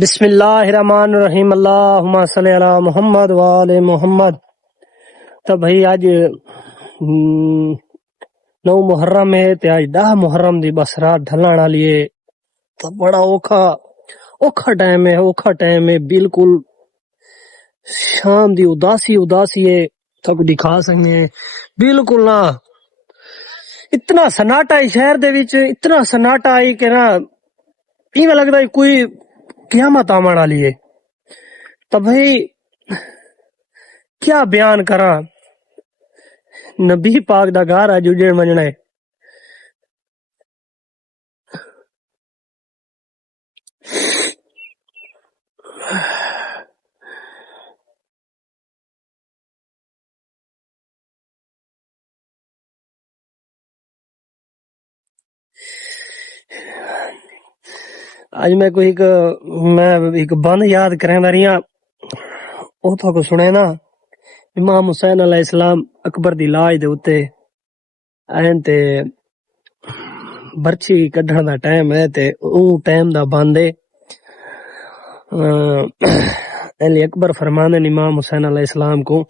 بسم اللہ الرحمن الرحیم اللہم صلی علی محمد وآل محمد۔ تو بھائی آج 9 محرم ہے تے آج 10 محرم دی بس رات ڈھلان والی ہے۔ تو بڑا اوکھا ٹائم ہے بالکل شام دی اداسی ہے۔ تک دکھا سکتے ہیں بالکل نا اتنا سناٹا ہے شہر دے وچ، اتنا سناٹا ہے کہ نا ایویں لگدا ہے کوئی قیامت آمن والی ہے۔ تو بھائی کیا بیان کراں، نبی پاک دا گھر اج اجڑ منجنا ہے۔ اج میں ایک بند یاد کریں داریاں او تو کو سنے نا، امام حسین علیہ السلام اکبر دی لاج دے اوتے این تے برچی کڈھن دا ٹائم ہے تے او ٹائم دا بند ہے۔ علی اکبر فرمانے امام حسین علیہ السلام کو،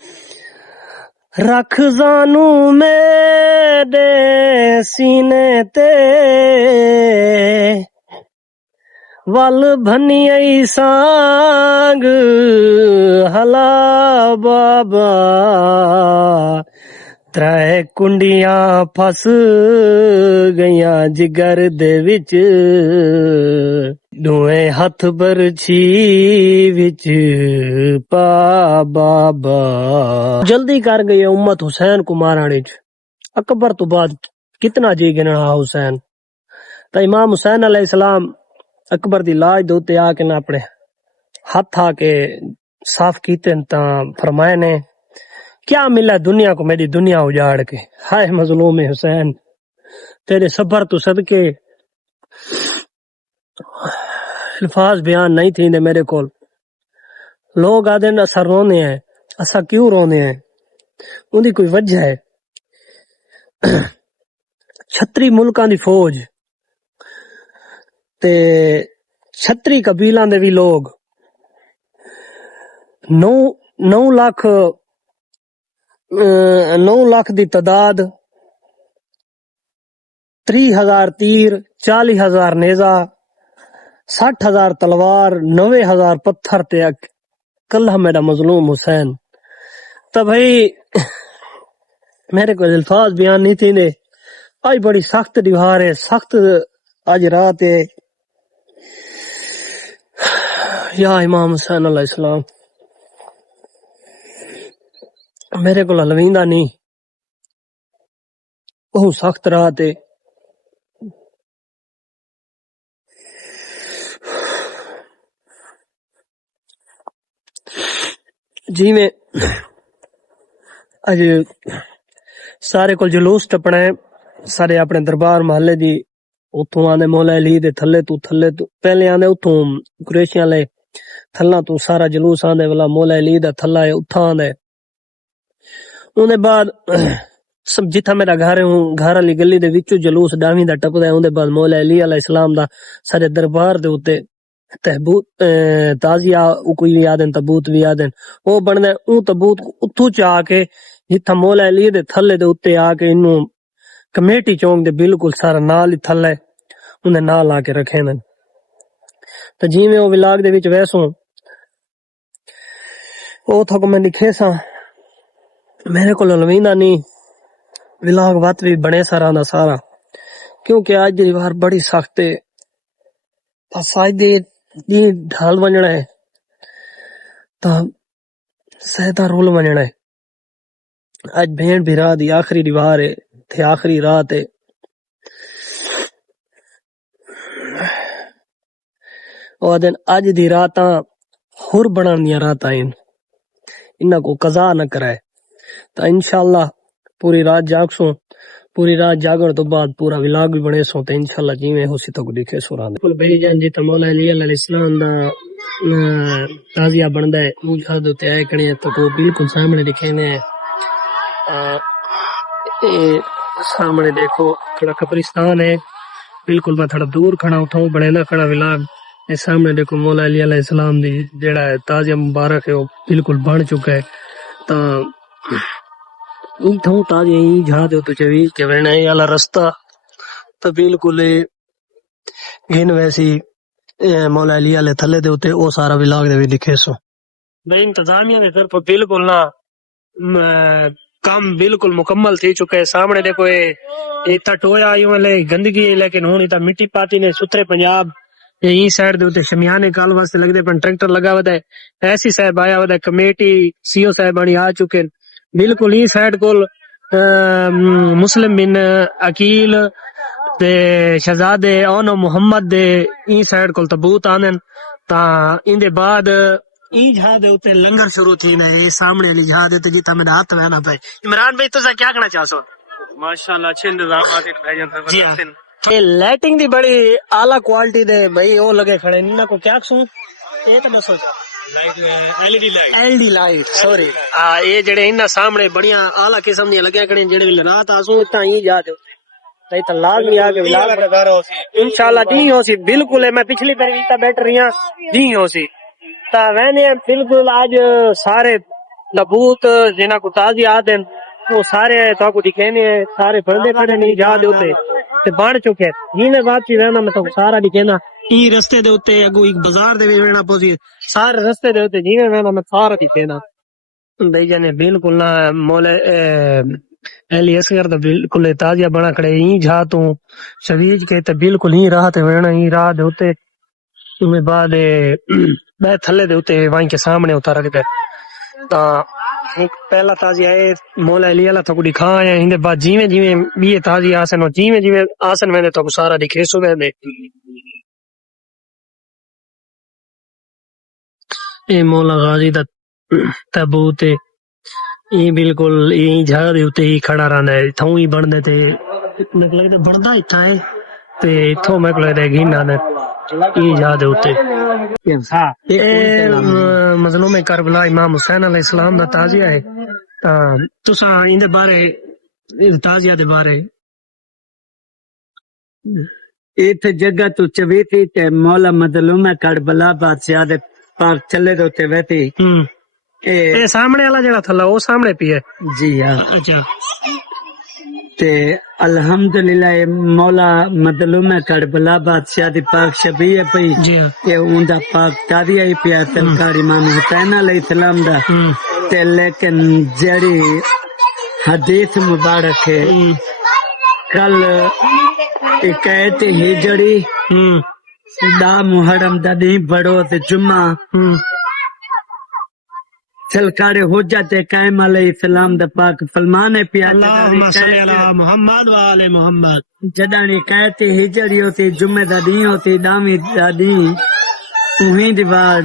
رکھ زانو میرے سینے تے ول بھنی ای سانگ ہلا بابا، ترے کنڈیاں پھس گئیاں جگر دے وچ، دوئے ہتھ برچھی وچ پا بابا۔ جلدی کر گئی امت حسین کو مارنے چ، اکبر تو بعد کتنا جی گننا حسین۔ تو امام حسین علیہ السلام اکبر دی لاج دے اوتے آ کے نہ اپنے ہاتھ آ کے صاف کیتے تا فرمائے نے، کیا ملا دنیا کو میری دنیا اجاڑ کے، ہائے مظلوم حسین تیرے صبر تو صدقے الفاظ بیان نہیں تھی میرے کول۔ لوگ آدھے اسا رونے ہیں، اسا کیوں رونے ہیں؟ ان دی کوئی وجہ ہے۔ 36 ملکاں دی فوج تے 36 قبیلاں دے بھی لوگ، 9 لاکھ دی تعداد، 30,000 تیر، 40,000 نیزہ، 60,000 تلوار، 90,000 پتھر تے کلہ میرا مظلوم حسین۔ تو بھائی میرے کو الفاظ بیان نہیں تھی دے، آج بڑی سخت دیوار ہے، سخت آج رات ہے۔ یا امام حسین علیہ السلام میرے کو لویندا نہیں، بہت سخت رات ہے۔ جی میں اج سارے کو جلوس ٹپنا ہے، سارے اپنے دربار محلے دی اتوں آنے مولا علی دے تھلے تو پہلے آنے اتوں قریشیاں لے تھلا تو سارا جلوس آنے والا مولا علی دا تھلا ہے اتھا آنے۔ اندے بعد سب جتھا میرا گھر ہے گھر والی گلی دے وچوں جلوس ڈاویں دا ٹپدا ہے۔ اندے بعد مولا علی علیہ السلام دا سارے دربار دے اوتے تحبوت تازیہ کوئی بھی آدن تبوت بھی آدن وہ بندا ہے۔ اون تبوت اتھو چا کے جتھا مولا علی دے تھلے دے اوتے آ کے انو کمیٹی چونک دے بالکل سارا نال ہی تھلے انہیں نال آ کے رکھے نن۔ تو جی میں وہ ولاگ دے وچ ویسوں او تھا کو میں لکھے سا، میرے کو لویندا نہیں، ولاگ وات بھی بنے سارا دا سارا، کیونکہ آج دی وار بڑی سخت ہے۔ بس آج دی ڈھال ونجنا ہے تا سہتا رول ونجنا ہے۔ آج بھین بھرا دی آخری دیوار ہے تھے آخری رات ہے۔ اور دن اج دی راتاں ہور بنان دیاں راتاں ہیں، انہاں کو قضا نہ کرائے۔ تو انشاءاللہ پوری رات جاگ سوں، پوری رات جاگن تو بعد پورا ولاگ بھی بنے سوں تے انشاءاللہ جیویں ہو سی تو دکھے سورا بالکل بھائی جان جی تے مولا علی علیہ السلام دا تازیہ بندا ہے مجھد تے آئے کڑے تو بالکل سامنے دکھے نے۔ سامنے دیکھو تھوڑا قبرستان ہے، بالکل میں تھوڑا دور کھڑا اٹھاؤں بڑے نہ کھڑا ولاگ یہ سامنے دیکھو مولا علی علیہ السلام دی جڑا ہے تازیہ مبارک ہے وہ بالکل بن چکا ہے تا تھوں تازیہ ہی جہاں دے تو چوی کہ وینا یہ والا رستہ تو بالکل گن ویسی مولا علی علیہ تھلے دے ہوتے او سارا ولاگ دے بھی لکھے سو بھائی انتظامیہ دے طرف بالکل نہ کام بالکل مکمل تھی چکے ہے. سامنے دیکھو اتنا ٹویا آئی والے گندگی ہے لیکن ہوں اتنا مٹی پاتی نے ستھرے پنجاب یہ سائڈ دے شمیانے کال واسطے لگتے پن ٹریکٹر لگا ہوا ہے ایسی صاحب آیا ہوا ہے کمیٹی سی او صاحب آ چکے بالکل ہی سائڈ کول مسلم بن عقیل تے شہزادے اونو محمد دے ای سائڈ کول تبوت آنن تا ان دے بعد ای جہاد تے لنگر شروع تھی نا یہ سامنے والی جہاد تے جتا میرا ہاتھ وہنا پے عمران بھائی تو کیا کہنا چاہو ماشاءاللہ اچھے انتظامات ہیں بھائی جان جی ہاں یہ لائٹنگ دی بڑی اعلی کوالٹی دے بھائی وہ لگے کھڑے انہاں کو کیا سوں یہ تو دسو ایل ڈی لائٹ سوری یہ جڑے انہاں سامنے بڑیاں اعلی قسم دی لگیا کھڑے جڑے رات آسوں اتنا ہی جا دے نہیں تو لازمی آ کے انشاءاللہ جی ہو سی بالکل میں پچھلی بار بھی بیٹھ رہی ہوں جی ہو سی تا وینے بالکل آج سارے نبوت جنہاں کو تازی آتے ہیں وہ سارے تو کو دکھینے سارے بندے کھڑے نہیں جا دے ہوتے تے بن چکے جی میں بات چیز ہے نا میں تو سارا دکھینا ای رستے دے ہوتے اگو ایک بازار دے وچ رہنا پوسی سارے رستے دے ہوتے جی میں میں سارا دکھینا بھائی جانے بالکل نہ مولے اہلی اصغر دا بالکل تازیہ بنا کھڑے ہی جا تو شویج کے تے بالکل ہی راہ تے وینا ہی راہ دے ہوتے میں بعد میں تھلے دے ہوتے وہیں کے سامنے اتار رکھ دے تا پہلا تازیہ ہے مولا علی اللہ تو دکھا ہے ہندے بعد جیویں جیویں بھی تازیہ آسن اور جیویں جیویں آسن میں تو سارا دکھے سو میں اے مولا غازی دا تابوت یہ بالکل یہ جگہ دے اوتے ہی کھڑا رہندا ہے تھوں ہی بن تے میں لگدا بندا ایتھا ہے تے ایتھوں میں لگدا گھینا نے یہ جگہ دے اوتے مظلوم کربلا امام حسین علیہ السلام دا تازیہ ہے تساں ان دے بارے تازیہ دے بارے ایتھ جگہ تو چوی تھی تے مولا مظلوم کربلا بادشاہ دے پاک چلے دے تے ویتی اے سامنے والا جڑا تھلا او سامنے پی ہے جی ہاں اچھا تے الحمدللہ مولا مظلوم کربلا بادشاہ دی پاک شبیہ پئی جی ہاں تے اوندا پاک تازیہ ہی پیا سرکار امام حسین علیہ السلام دا تے لیکن جڑی حدیث مبارک ہے کل اکیت ہجری دا محرم دا دین بڑو تے جمعہ سرکار حجت قائم علیہ السلام دا پاک فرمانے پیا اللہم صلی علی محمد و آل محمد جدانی اکیت ہجری ہوتی جمعہ دا دین ہوتی دامی دا دین اوہی دیوار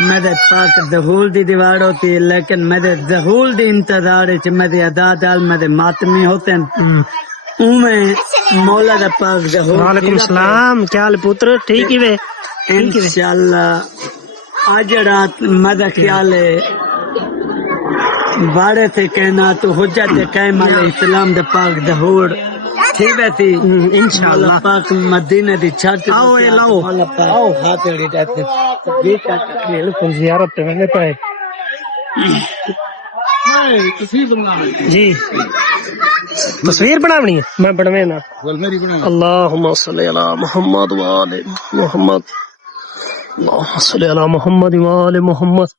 میرے پاک ظہور دی دیوار ہوتی لیکن میرے ظہور دی انتظار چ میرے ادا دال میرے ماتمی ہوتے ہیں میں مولا دا پاک ظہور وعلیکم السلام کیا حال پتر ٹھیک ہی وے انشاءاللہ آج رات میرا خیال ہے باڑے سے کہنا تو حجت قائم علیہ السلام دا پاک ظہور تھی بیتی انشاءاللہ پاک مدینہ دی چھت آؤ اے لاؤ آؤ ہاتھ اڑی جاتے بالکل زیارت تے وینے پائے جی تصویر بناونی ہے میں بنوے نا اللہم صلی علی محمد و آل محمد اللہم صلی علی محمد و آل محمد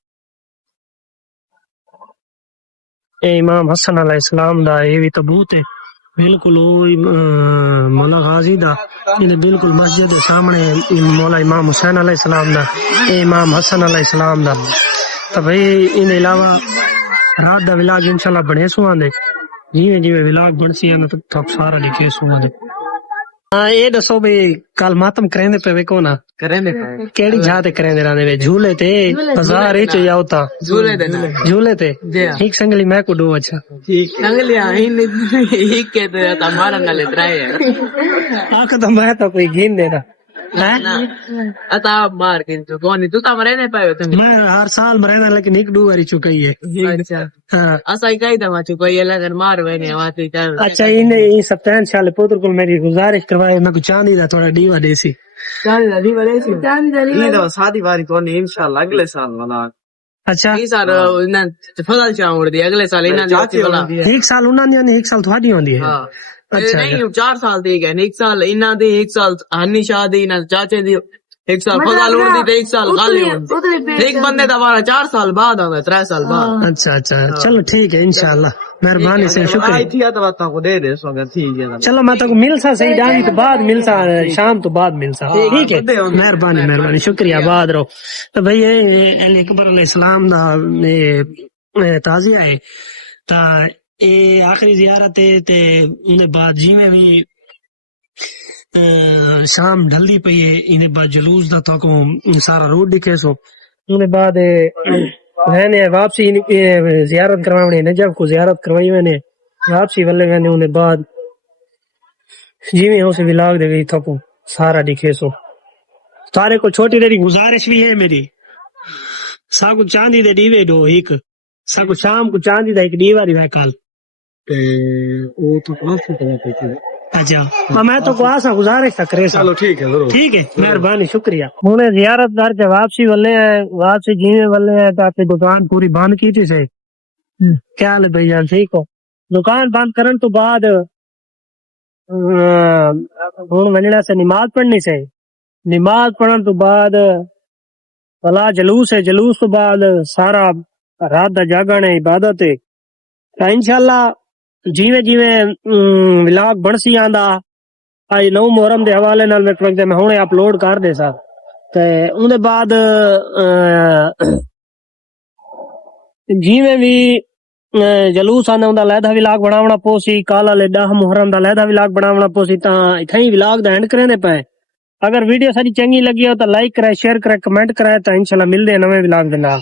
اے امام حسن علیہ السلام دا یہ بھی تابوت ہے بالکل مولا غازی دا یہ بالکل مسجد دے سامنے مولا امام حسین علیہ السلام دا اے امام حسن علیہ السلام دا تو بھئی ان علاوہ رات دا ولاگ انشاءاللہ بنے سوان دے جیویں جیویں ولاگ بن سی ہے تو سارا لکھے سوان دے یہ دسو بھئی کل ماتم کریں دے پہ ویکو نا کیڑی جہاں تے کریں دے رانے وے جھولے تے بازار ایچ یا ہوتا جھولے تے ایک سنگلی میں کو دو اچھا سنگلی آئین ہی کہتے ہیں ہمارا نلے درائے ہیں آکھ تو میں تو کوئی گین دینا اتا مار کے تو کون تو تا مرے نے پاو تم میں ہر سال مرنا لیکن ایک دو باری چکی ہے. اچھا ہاں اسا کئی دفعہ چکو یہ لگن مار ونے واتی چل اچھا یہ سپتان شال پوتر کو میری گزارش کروائے میں کو چاندی دا تھوڑا ڈیوا دیسی. چل دی بڑے سی یہ تو سادی واری کو نہیں انشاءاللہ اگلے سال والا اچھا یہ سال نہ فضل چاوڑ دی اگلے سال انہاں دی بلا ایک سال انہاں دی ہوندی ایک سال تھوڑی ہوندی ہے. ہاں اچھا نہیں 4 سال دی گئے ایک سال انہاں دی ایک سال ہنی شاہ دی نہ چاچے دی ایک سال فضل اڑ دی تے ایک سال غالی ہوندی ایک بندے دا ہمارا 4 سال بعد آندا 3 سال بعد. اچھا اچھا چلو ٹھیک ہے انشاءاللہ مہربانی سے شکریہ. آئی تھی تو باتوں کو دے دے سو گا ٹھیک ہے. چلو میں تو مل سا صحیح ڈانگ تو بعد مل سا شام تو بعد مل سا ٹھیک ہے. مہربانی مہربانی شکریہ بعد رہو. تو بھائی اہل اکبر علیہ السلام دا تازیہ ہے تا اے آخری زیارت ہے تے اندے بعد جی میں بھی شام ڈھلدی پئی ہے اندے بعد جلوس دا تو کو سارا روڈ دکھے سو اندے بعد میں نے واپسی زیارت کروانے نجف کو زیارت کروائی میں نے واپسی والے میں نے انہیں بعد جی میں اسے ولاگ دے گئی تھا کو سارا دکھے سو. سارے کو چھوٹی دیر گزارش بھی ہے میری سا کو چاندی دے ڈیوے دو ایک سا کو شام کو چاندی دا ایک ڈیوا دی کال وہ تو کافی طرح پہ اچھا ہاں میں تو کو آسا گزارش تھا کرے سا. چلو ٹھیک ہے ضرور. ٹھیک ہے مہربانی شکریہ. ہوں زیارت دار کے واپسی والے ہیں واپسی جیوے والے ہیں تو آپ دکان پوری بند کی تھی سے کیا حال ہے بھائی جان ٹھیک ہو. دکان بند کرن تو بعد ہوں ونجنا سے نماز پڑھنی سے نماز پڑھن تو بعد بلا جلوس ہے جلوس تو بعد سارا رات دا جاگن ہے عبادت ہے. انشاءاللہ جیویں جیویں ولاگ بنسی آندا آج نو محرم دے حوالے نال میں ہنے اپلوڈ کر دے سا تے اون دے بعد جیویں بھی جلوس آندا اوندا علیحدہ ولاگ بناونا پوسی کال والے 10 محرم دا علیحدہ ولاگ بناونا پوسی تاں ایتھے ہی ولاگ دا اینڈ کرنے پے. اگر ویڈیو ساری چنگی لگی ہو تو لائک کرے شیئر کرے کمنٹ کرے تو انشاءاللہ ملدے نویں ولاگ دے نال.